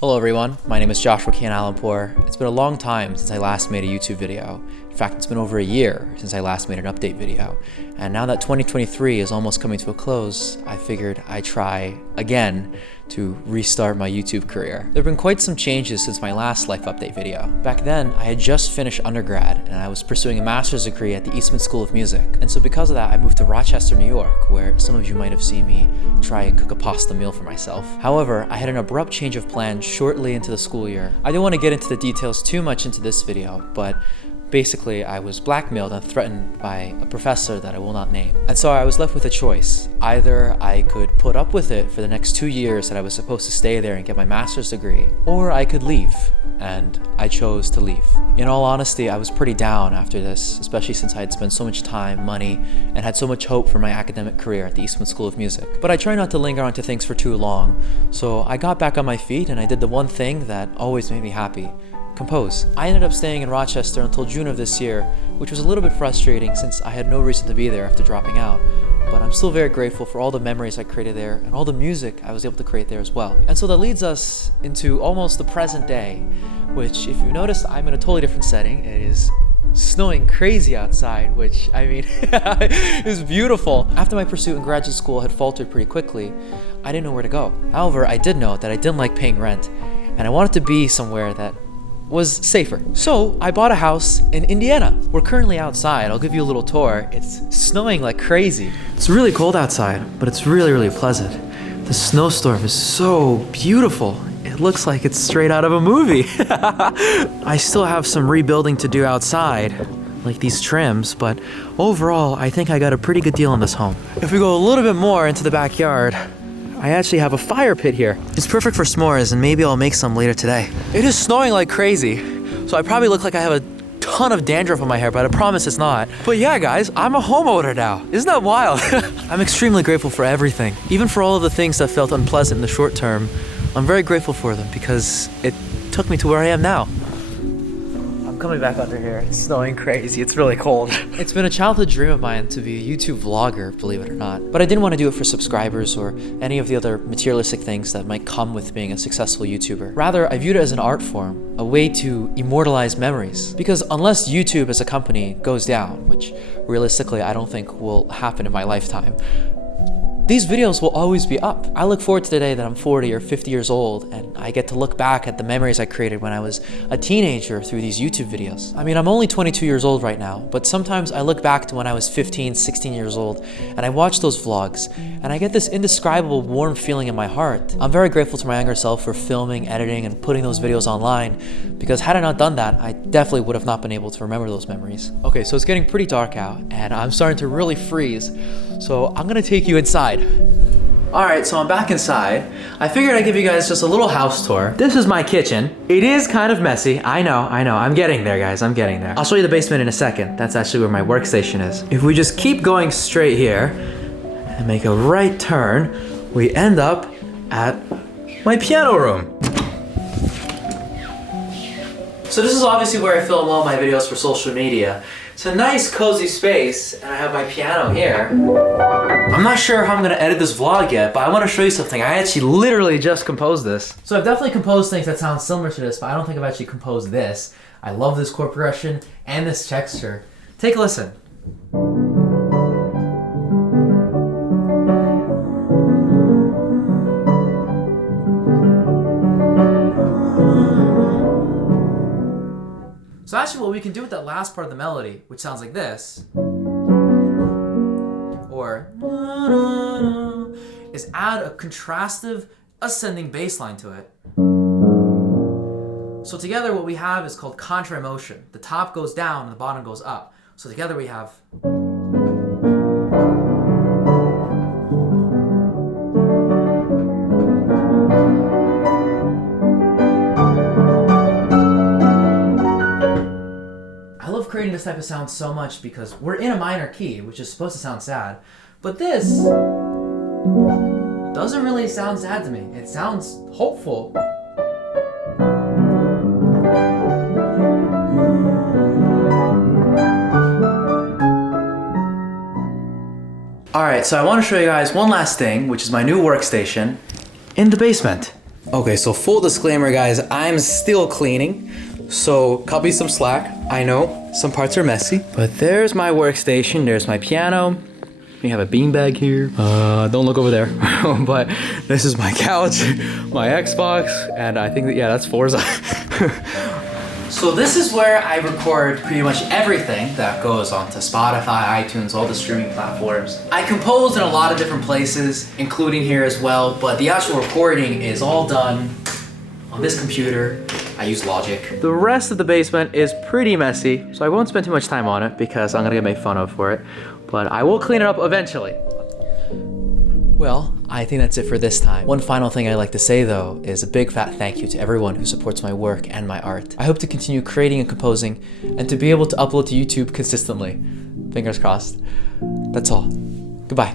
Hello everyone, my name is Joshua Kyan Aalampour. It's been a long time since I last made a YouTube video. In fact, it's been over a year since I last made an update video. And now that 2023 is almost coming to a close, I figured I'd try again to restart my YouTube career. There have been quite some changes since my last life update video. Back then, I had just finished undergrad and I was pursuing a master's degree at the Eastman School of Music. And so because of that, I moved to Rochester, New York, where some of you might have seen me try and cook a pasta meal for myself. However, I had an abrupt change of plans shortly into the school year. I don't want to get into the details too much into this video, but basically, I was blackmailed and threatened by a professor that I will not name. And so I was left with a choice. Either I could put up with it for the next 2 years that I was supposed to stay there and get my master's degree, or I could leave. And I chose to leave. In all honesty, I was pretty down after this, especially since I had spent so much time, money, and had so much hope for my academic career at the Eastman School of Music. But I try not to linger onto things for too long, so I got back on my feet and I did the one thing that always made me happy: compose. I ended up staying in Rochester until June of this year, which was a little bit frustrating since I had no reason to be there after dropping out. But I'm still very grateful for all the memories I created there and all the music I was able to create there as well. And so that leads us into almost the present day, which, if you noticed, I'm in a totally different setting. It is snowing crazy outside, which, I mean, is beautiful. After my pursuit in graduate school had faltered pretty quickly, I didn't know where to go. However, I did know that I didn't like paying rent, and I wanted to be somewhere that was safer. So I bought a house in Indiana. We're currently outside. I'll give you a little tour. It's snowing like crazy. It's really cold outside, but it's really, really pleasant. The snowstorm is so beautiful. It looks like it's straight out of a movie. I still have some rebuilding to do outside, like these trims, but overall, I think I got a pretty good deal on this home. If we go a little bit more into the backyard, I actually have a fire pit here. It's perfect for s'mores, and maybe I'll make some later today. It is snowing like crazy, so I probably look like I have a ton of dandruff on my hair, but I promise it's not. But yeah, guys, I'm a homeowner now. Isn't that wild? I'm extremely grateful for everything. Even for all of the things that felt unpleasant in the short term, I'm very grateful for them because it took me to where I am now. Coming back under here. It's snowing crazy. It's really cold. It's been a childhood dream of mine to be a YouTube vlogger, believe it or not. But I didn't want to do it for subscribers or any of the other materialistic things that might come with being a successful YouTuber. Rather, I viewed it as an art form, a way to immortalize memories. Because unless YouTube as a company goes down, which realistically I don't think will happen in my lifetime, these videos will always be up. I look forward to the day that I'm 40 or 50 years old and I get to look back at the memories I created when I was a teenager through these YouTube videos. I mean, I'm only 22 years old right now, but sometimes I look back to when I was 15, 16 years old and I watch those vlogs and I get this indescribable warm feeling in my heart. I'm very grateful to my younger self for filming, editing, and putting those videos online, because had I not done that, I definitely would have not been able to remember those memories. Okay, so it's getting pretty dark out and I'm starting to really freeze, so I'm gonna take you inside. Alright, so I'm back inside. I figured I'd give you guys just a little house tour. This is my kitchen. It is kind of messy. I know. I'm getting there, guys. I'm getting there. I'll show you the basement in a second. That's actually where my workstation is. If we just keep going straight here and make a right turn, we end up at my piano room. So this is obviously where I film all my videos for social media. It's a nice cozy space and I have my piano here. I'm not sure how I'm gonna edit this vlog yet, but I wanna show you something. I actually literally just composed this. So I've definitely composed things that sound similar to this, but I don't think I've actually composed this. I love this chord progression and this texture. Take a listen. So actually what we can do with that last part of the melody, which sounds like this, or is add a contrastive ascending bass line to it. So together what we have is called contra emotion. The top goes down and the bottom goes up. So together we have creating this type of sound so much because we're in a minor key, which is supposed to sound sad, but this doesn't really sound sad to me. It sounds hopeful. Alright, so I want to show you guys one last thing, which is my new workstation in the basement. Okay, so full disclaimer guys, I'm still cleaning, so cut me some slack. I know some parts are messy, but there's my workstation, there's my piano. We have a beanbag here. Don't look over there. But this is my couch, my Xbox, and I think that, yeah, that's Forza. So this is where I record pretty much everything that goes onto Spotify, iTunes, all the streaming platforms. I compose in a lot of different places, including here as well, but the actual recording is all done on this computer. I use Logic. The rest of the basement is pretty messy, so I won't spend too much time on it because I'm gonna get made fun of for it, but I will clean it up eventually. Well, I think that's it for this time. One final thing I'd like to say though is a big fat thank you to everyone who supports my work and my art. I hope to continue creating and composing and to be able to upload to YouTube consistently. Fingers crossed. That's all. Goodbye.